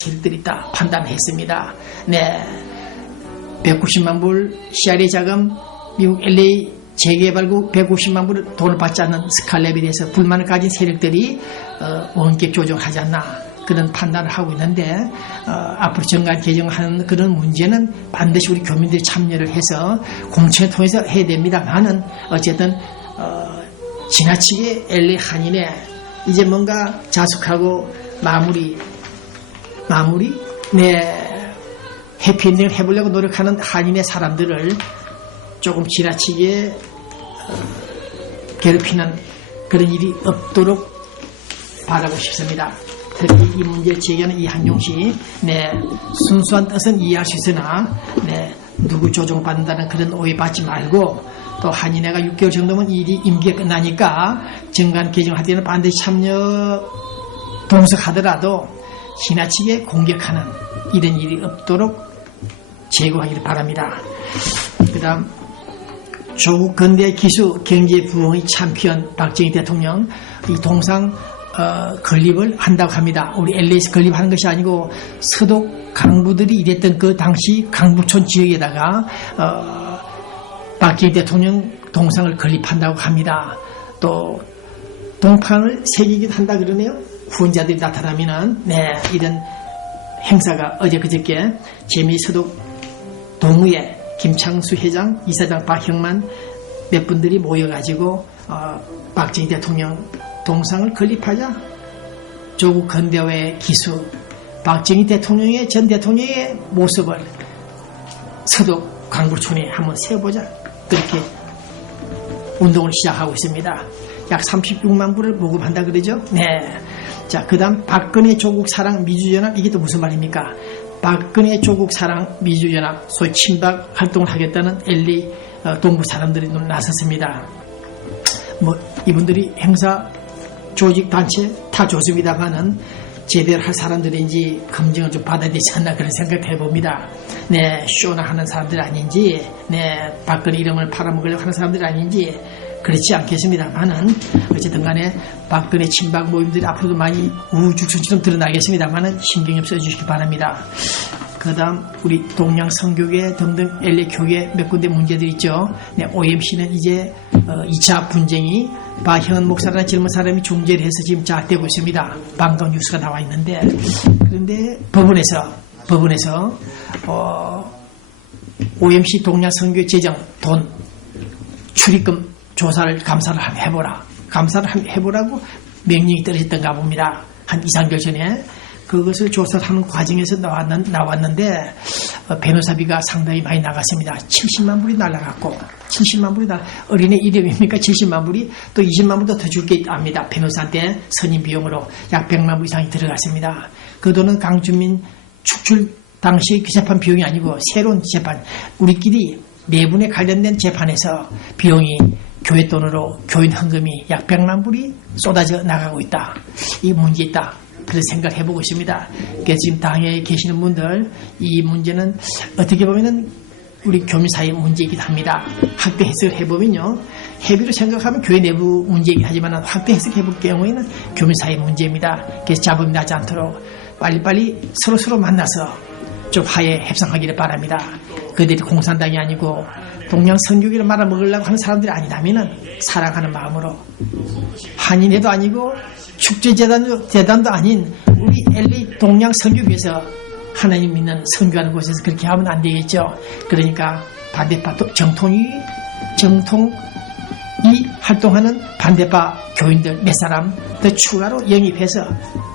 실들이 있다 판단했습니다. 네, 190만 불 CRA 자금, 미국 LA 재개발국 150만 불 돈을 받지 않는 스칼랩에 대해서 불만을 가진 세력들이 원격 조정하지 않나 그런 판단을 하고 있는데 앞으로 정관 개정하는 그런 문제는 반드시 우리 교민들이 참여를 해서 공청회 통해서 해야 됩니다만은 어쨌든 지나치게 LA 한인에 이제 뭔가 자숙하고 마무리 해피엔딩을 해보려고 노력하는 한인의 사람들을 조금 지나치게 괴롭히는 그런 일이 없도록 바라고 싶습니다. 특히 이 문제를 제기하는 이한용 씨, 순수한 뜻은 이해할 수 있으나, 누구 조정받는다는 그런 오해 받지 말고, 또 한인회가 6개월 정도면 일이 임기가 끝나니까 정관 개정할 때는 반드시 참여 동석하더라도 지나치게 공격하는 이런 일이 없도록 제거하기를 바랍니다. 그 다음 조국 근대 기수 경제 부흥의 챔피언 박정희 대통령 이 동상 건립을 한다고 합니다. 우리 LA에서 건립하는 것이 아니고 서독 강부들이 일했던 그 당시 강부촌 지역에다가 박정희 대통령 동상을 건립한다고 합니다. 또 동판을 새기기도 한다 그러네요. 후원자들이 나타나면은 이런 행사가 어제 그저께 재미서독 동의회 김창수 회장, 이사장 박형만 몇 분들이 모여가지고 박정희 대통령 동상을 건립하자. 조국 근대화의 기수 박정희 대통령의 전 대통령의 모습을 서독 강부촌에 한번 세워보자. 그렇게 운동을 시작하고 있습니다. 약 36만 불을 모금한다 그러죠. 자, 그 다음 박근혜 조국 사랑 미주연합, 이게 또 무슨 말입니까? 박근혜 조국 사랑 미주연합, 소위 친박 활동을 하겠다는 LA 동부 사람들이 나섰습니다. 이분들이 행사 조직 단체 다 좋습니다만은 제대로 할 사람들인지 검증을 좀 받아야 되지 않나 그런 생각을 해봅니다. 쇼나 하는 사람들 아닌지, 박근혜 이름을 팔아먹으려고 하는 사람들 아닌지 그렇지 않겠습니다만은 어쨌든 간에 박근혜 친박 모임들이 앞으로도 많이 우후죽순처럼 드러나겠습니다만은 신경 좀 써주시기 바랍니다. 그 다음 우리 동양 성교계 등등 LA 교계 몇 군데 문제들이 있죠. OMC는 이제 2차 분쟁이 박형은 목사라는 젊은 사람이 중재를 해서 지금 자되고 있습니다. 방금 뉴스가 나와 있는데, 그런데 법원에서 OMC 동양 성교 재정 돈 출입금 조사를 감사를 해보라고 명령이 떨어졌던가 봅니다. 한 2~3개월 전에 그것을 조사를 하는 과정에서 나왔는데 변호사비가 상당히 많이 나갔습니다. 70만 불이 날라갔고 70만 불이 어린애 이름입니까? 70만 불이 또 20만 불도 더 줄 게 있답니다. 변호사한테 선임 비용으로 약 100만 불 이상이 들어갔습니다. 그 돈은 강준민 축출 당시 그 재판 비용이 아니고 새로운 재판, 우리끼리 내분에 관련된 재판에서 비용이 교회 돈으로 교인 헌금이 약 100만 불이 쏟아져 나가고 있다. 이 문제 있다. 그런 생각을 해보고 있습니다. 그래서 지금 당에 계시는 분들 이 문제는 어떻게 보면은 우리 교민 사이의 문제이기도 합니다. 확대 해석을 해보면요. 회비로 생각하면 교회 내부 문제이긴 하지만 확대 해석해볼 경우에는 교민 사이의 문제입니다. 그래서 잡음이 나지 않도록 빨리빨리 서로 만나서 좀 화해 협상하기를 바랍니다. 그들이 공산당이 아니고 동양 선교기를 말아먹으려고 하는 사람들이 아니라면은 사랑하는 마음으로 한인회도 아니고 축제재단도 아닌 우리 LA 동양 선교기에서 하나님 믿는 선교하는 곳에서 그렇게 하면 안 되겠죠. 그러니까 반대파 정통이 활동하는 반대파 교인들 몇 사람 더 추가로 영입해서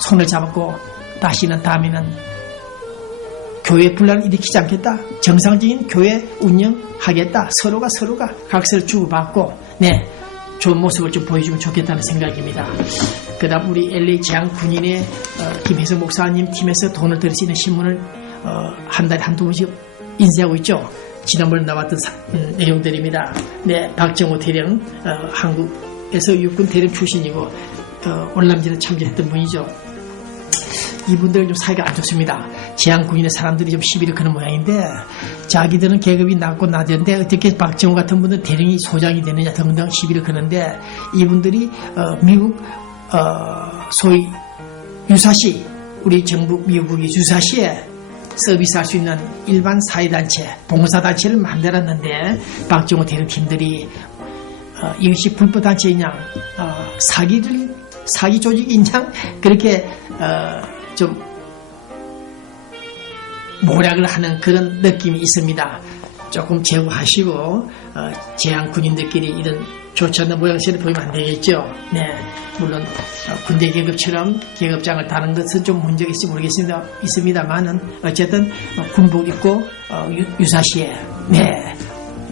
손을 잡고 다음에는 교회 분란을 일으키지 않겠다. 정상적인 교회 운영하겠다. 서로가 각서를 주고받고 좋은 모습을 좀 보여주면 좋겠다는 생각입니다. 그 다음 우리 LA 재앙 군인의 김혜성 목사님 팀에서 돈을 들일 수 있는 신문을 한 달에 한두 번씩 인쇄하고 있죠. 지난번에 나왔던 내용들입니다. 박정호 대령 한국에서 육군 대령 출신이고 월남전에 참전했던 분이죠. 이분들 좀 사이가 안 좋습니다. 재앙군인의 사람들이 좀 시비를 거는 모양인데 자기들은 계급이 낮고 낮은데 어떻게 박정호 같은 분들 대령이 소장이 되느냐 등등 시비를 거는데 이분들이 미국 소위 유사시 우리 정부 미국이 유사시에 서비스할 수 있는 일반 사회단체, 봉사단체를 만들었는데 박정호 대통령팀들이 이것이 불법단체이냐, 사기 조직이냐, 그렇게 좀 모략을 하는 그런 느낌이 있습니다. 조금 제고하시고 제한 군인들끼리 이런 좋지 않는 모양새를 보이면 안 되겠죠. 네, 물론 군대 계급처럼 계급장을 다는 것은 좀 문제가 있을지 있습니다만은 어쨌든 군복 입고 유사시에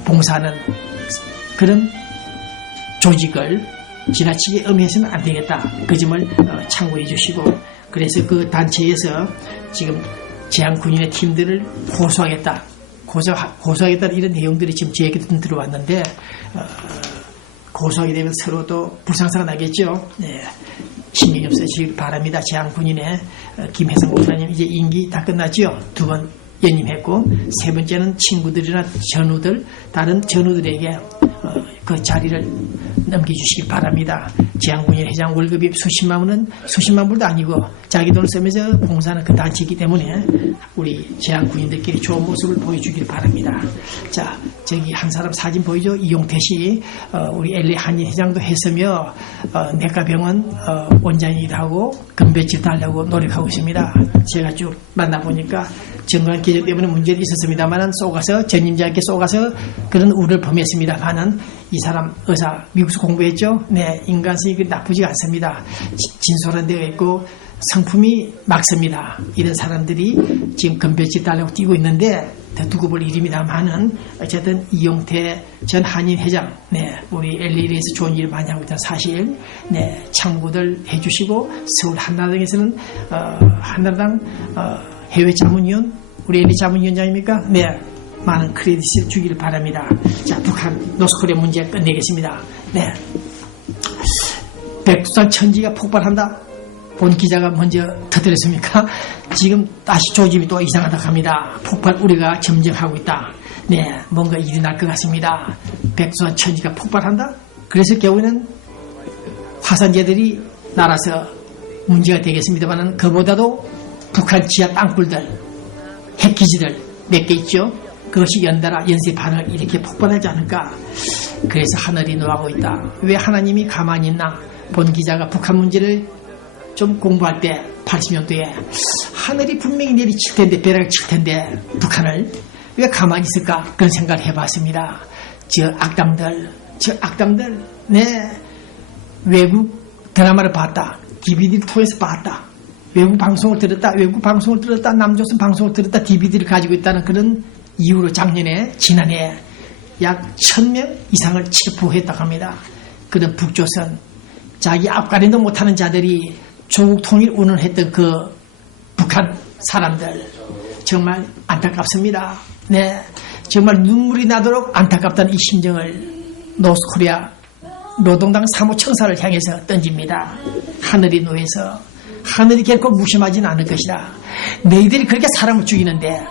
봉사하는 그런 조직을 지나치게 음해서는 안 되겠다. 그 점을 참고해 주시고, 그래서 그 단체에서 지금 제한 군인의 팀들을 고소하겠다 이런 내용들이 지금 저에게도 들어왔는데 고소하게 되면 서로도 불상사가 나겠죠. 네. 신경이 없으시길 바랍니다. 제한 군인의 김혜성 목사님 이제 임기 다 끝났죠. 2번 연임했고, 3번째는 친구들이나 다른 전우들에게 그 자리를 넘겨주시기 바랍니다. 제한군인 회장 월급이 수십만 불도 아니고 자기 돈을 쓰면서 봉사하는 그 단체이기 때문에 우리 제한군인들끼리 좋은 모습을 보여주길 바랍니다. 자, 저기 한 사람 사진 보이죠? 이용태 씨, 우리 LA 한인 회장도 했으며 내과병원 원장이기도 하고 건배지도 하려고 노력하고 있습니다. 제가 쭉 만나보니까 정관 계정 때문에 문제도 있었습니다만 전임자에게 쏘가서 그런 우를 범했습니다만은 이 사람 의사 미국에서 공부했죠. 네, 인간성이 나쁘지가 않습니다. 진솔한 데가 있고 성품이 막습니다. 이런 사람들이 지금 건배지 달라고 뛰고 있는데 더 두고 볼 일입니다만은 어쨌든 이용태 전 한인 회장, 우리 LA에서 좋은 일을 많이 하고 있다는 사실, 참고들 해주시고, 서울 한나라당에서는 한나라당 해외 자문위원, 우리 LA 자문위원장입니까? 많은 크레딧을 주기를 바랍니다. 자, 북한 노스코리아 문제 끝내겠습니다. 백두산 천지가 폭발한다. 본 기자가 먼저 터뜨렸습니까? 지금 다시 조짐이 또 이상하다고 합니다. 폭발 우려가 점점하고 있다. 뭔가 일이 날 것 같습니다. 백두산 천지가 폭발한다? 그래서 겨우는 화산재들이 날아서 문제가 되겠습니다만, 그보다도 북한 지하 땅굴들, 핵기지들 몇 개 있죠? 그것이 연달아 연쇄 반응을 이렇게 폭발하지 않을까? 그래서 하늘이 노하고 있다. 왜 하나님이 가만히 있나? 본 기자가 북한 문제를 좀 공부할 때 80년도에 하늘이 분명히 내리칠 텐데, 벼락을 칠 텐데 북한을 왜 가만히 있을까? 그런 생각을 해봤습니다. 저 악당들 외국 드라마를 봤다, DVD를 통해서 봤다, 외국 방송을 들었다, 남조선 방송을 들었다, DVD를 가지고 있다는 그런 이유로 지난해 약 1000명 이상을 체포했다고 합니다. 그런 북조선, 자기 앞가림도 못하는 자들이 조국 통일 운운을 했던 그 북한 사람들, 정말 안타깝습니다. 정말 눈물이 나도록 안타깝다는 이 심정을 노스코리아 노동당 사무청사를 향해서 던집니다. 하늘이 노해서 하늘이 결코 무심하지는 않을 것이다. 너희들이 그렇게 사람을 죽이는데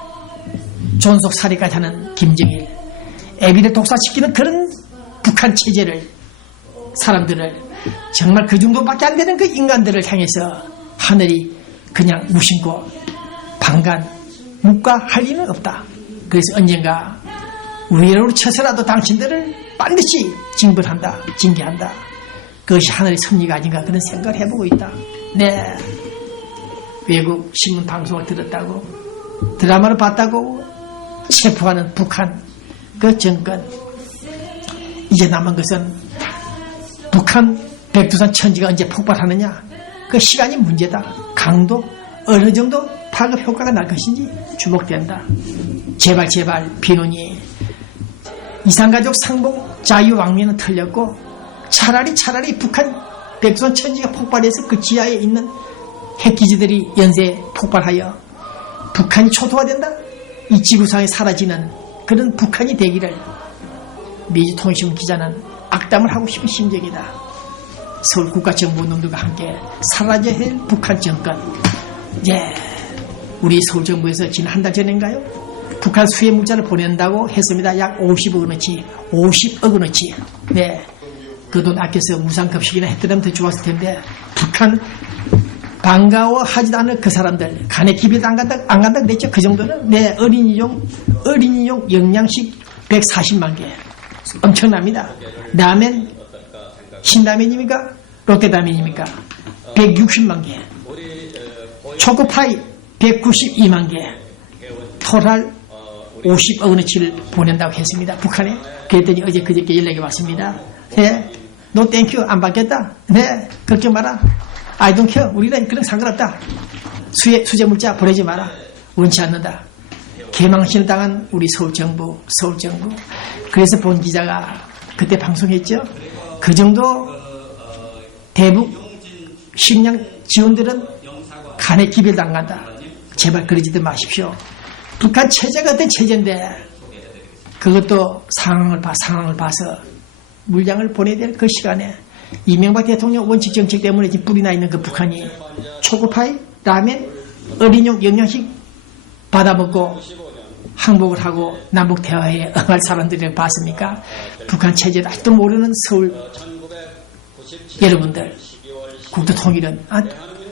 존속 살해까지 하는 김정일, 애비를 독사시키는 그런 북한 체제를, 사람들을, 정말 그 정도밖에 안 되는 그 인간들을 향해서 하늘이 그냥 무심코 방관 묵과할 리는 없다. 그래서 언젠가 위로를 쳐서라도 당신들을 반드시 징계한다. 그것이 하늘의 섭리가 아닌가, 그런 생각을 해보고 있다. 외국 신문 방송을 들었다고, 드라마를 봤다고 체포하는 북한 그 정권, 이제 남은 것은 북한 백두산 천지가 언제 폭발하느냐, 그 시간이 문제다. 강도 어느 정도 파급 효과가 날 것인지 주목된다. 제발 비논이 이산가족 상봉 자유왕래는 틀렸고, 차라리 북한 백두산 천지가 폭발해서 그 지하에 있는 핵기지들이 연쇄 폭발하여 북한이 초토화된다, 이 지구상에 사라지는 그런 북한이 되기를 미주통신문 기자는 악담을 하고 싶은 심정이다. 서울 국가정보원들과 함께 사라져야 할 북한 정권. 우리 서울정부에서 지난 한 달 전인가요? 북한 수해 문자를 보낸다고 했습니다. 약 50억 원어치. 그 돈 아껴서 무상급식이나 했더라면 더 좋았을 텐데, 북한 반가워하지도 않을 그 사람들, 간에 기별도 안 간다 그랬죠. 그 정도는. 네, 어린이용 영양식 140만 개. 엄청납니다. 라멘, 신라면입니까? 롯데라면입니까? 160만 개. 초코파이 192만 개. 토탈 50억 원어치를 보낸다고 했습니다. 북한에. 그랬더니 어제 그저께 연락이 왔습니다. 네, no thank you 안 받겠다. 네, 걱정 마라. I don't care. 우리는 그런 상관없다. 수제 물자 보내지 마라. 원치 않는다. 개망신을 당한 우리 서울정부. 그래서 본 기자가 그때 방송했죠. 그 정도 대북 식량 지원들은 간에 기별당한다. 제발 그러지도 마십시오. 북한 체제가 어떤 체제인데 그것도 상황을 봐서 물량을 보내야 될 그 시간에 이명박 대통령 원칙 정책 때문에 지금 뿔이 나 있는 그 북한이 초코파이, 라멘, 어린이용 영양식 받아먹고 항복을 하고 남북 대화에 응할 사람들이라고 봤습니까? 북한 체제를 아직도 모르는 서울 여러분들, 국토통일은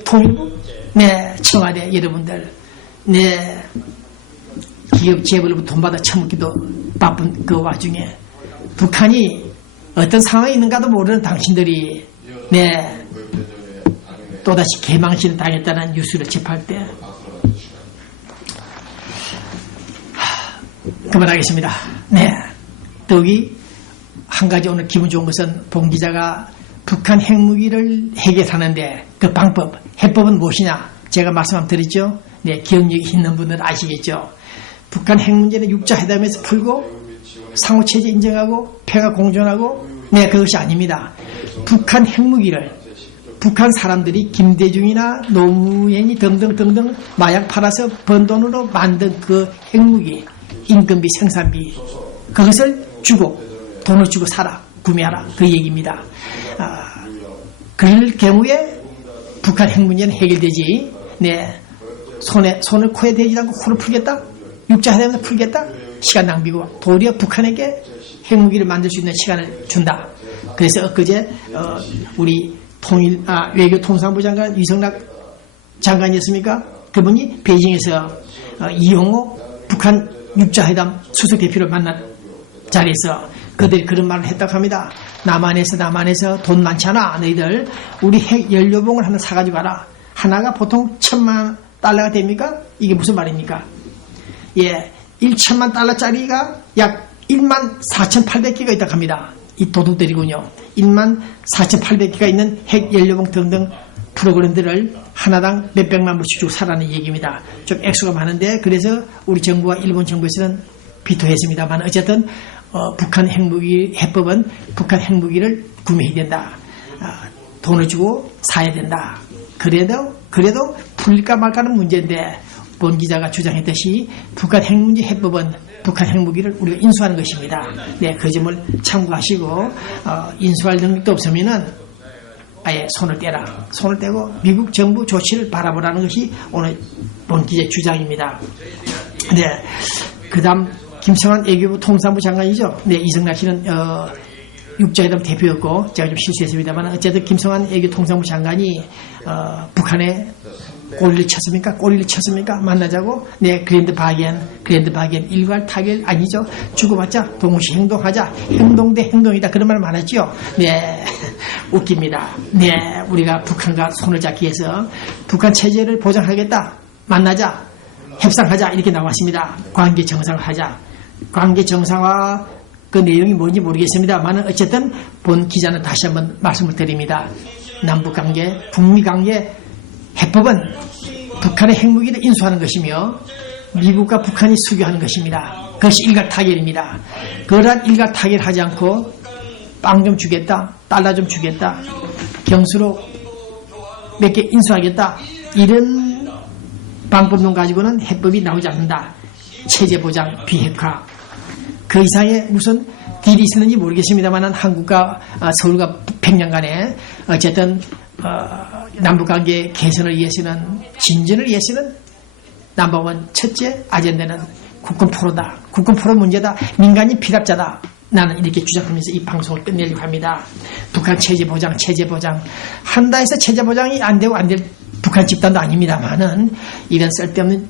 통일부, 네, 청와대 여러분들, 네, 기업 재벌로부터 돈 받아 처먹기도 바쁜 그 와중에 북한이 어떤 상황에 있는가도 모르는 당신들이 네, 또다시 개망신을 당했다는 뉴스를 접할 때 그만하겠습니다. 네, 더욱이 한 가지 오늘 기분 좋은 것은 봉 기자가 북한 핵무기를 해결하는데 그 방법, 해법은 무엇이냐 제가 말씀 한번 드렸죠. 네, 기억력이 있는 분들은 아시겠죠. 북한 핵 문제는 육자회담에서 풀고 상호체제 인정하고 평화 공존하고 네, 그것이 아닙니다. 북한 핵무기를 북한 사람들이 김대중이나 노무현이 등등 마약 팔아서 번 돈으로 만든 그 핵무기 인건비 생산비 그것을 주고 돈을 주고 사라 구매하라 그 얘기입니다. 그럴 경우에 북한 핵 문제는 해결되지. 네, 손을 코에 대지 않고 코를 풀겠다. 육자회담에서 풀겠다. 시간 낭비고 도리어 북한에게 핵무기를 만들 수 있는 시간을 준다. 그래서 엊그제 우리 외교통상부 장관 이성락 장관이었습니까? 그분이 베이징에서 이용호 북한 육자회담 수석대표를 만난 자리에서 그들이 그런 말을 했다고 합니다. 남한에서 돈 많잖아. 너희들 우리 핵 연료봉을 하나 사가지고 가라. 하나가 보통 1,000만 달러가 됩니까? 이게 무슨 말입니까? 예, 1,000만 달러짜리가 약 14,800개가 있다고 합니다. 이 도둑들이군요. 14,800개가 있는 핵 연료봉 등등 프로그램들을 하나당 몇백만 불씩 주고 사라는 얘기입니다. 좀 액수가 많은데 그래서 우리 정부와 일본 정부에서는 비토했습니다만 어쨌든 북한 핵무기 해법은 북한 핵무기를 구매해야 된다. 돈을 주고 사야 된다. 그래도 풀릴까 말까는 문제인데 본 기자가 주장했듯이 북한 핵문제 해법은 북한 핵무기를 우리가 인수하는 것입니다. 네, 그 점을 참고하시고 인수할 능력도 없으면은 아예 손을 떼고 미국 정부 조치를 바라보라는 것이 오늘 본 기자의 주장입니다. 네, 그다음 김성환 외교부 통상부 장관이죠. 네, 이성락 씨는 육자회담 대표였고 제가 좀 실수했습니다만 어쨌든 김성환 외교 통상부 장관이 북한에 꼬리를 쳤습니까? 만나자고? 네, 그랜드 바겐 일괄 타결 아니죠. 주고받자 동시 행동하자. 행동 대 행동이다. 그런 말 많았죠. 네, 웃깁니다. 네, 우리가 북한과 손을 잡기 위해서 북한 체제를 보장하겠다. 만나자. 협상하자. 이렇게 나왔습니다. 관계 정상화하자. 관계 정상화 그 내용이 뭔지 모르겠습니다만 어쨌든 본 기자는 다시 한번 말씀을 드립니다. 남북관계, 북미관계 해법은 북한의 핵무기를 인수하는 것이며 미국과 북한이 수교하는 것입니다. 그것이 일각타결입니다. 그러한 일각타결하지 않고 빵 좀 주겠다, 달러 좀 주겠다, 경수로 몇 개 인수하겠다 이런 방법론 가지고는 해법이 나오지 않는다. 체제보장, 비핵화 그 이상의 무슨 딜이 있었는지 모르겠습니다만 한국과 서울과 평양간에 어쨌든 남북관계 개선을 위해서는 진전을 위해서는 넘버원 첫째 아젠다는 국군 포로다. 국군 포로 문제다. 민간인 피랍자다. 나는 이렇게 주장하면서 이 방송을 끝내려고 합니다. 북한 체제보장 한다 해서 체제보장이 안 되고 안 될 북한 북한 집단도 아닙니다만은 이런 쓸데없는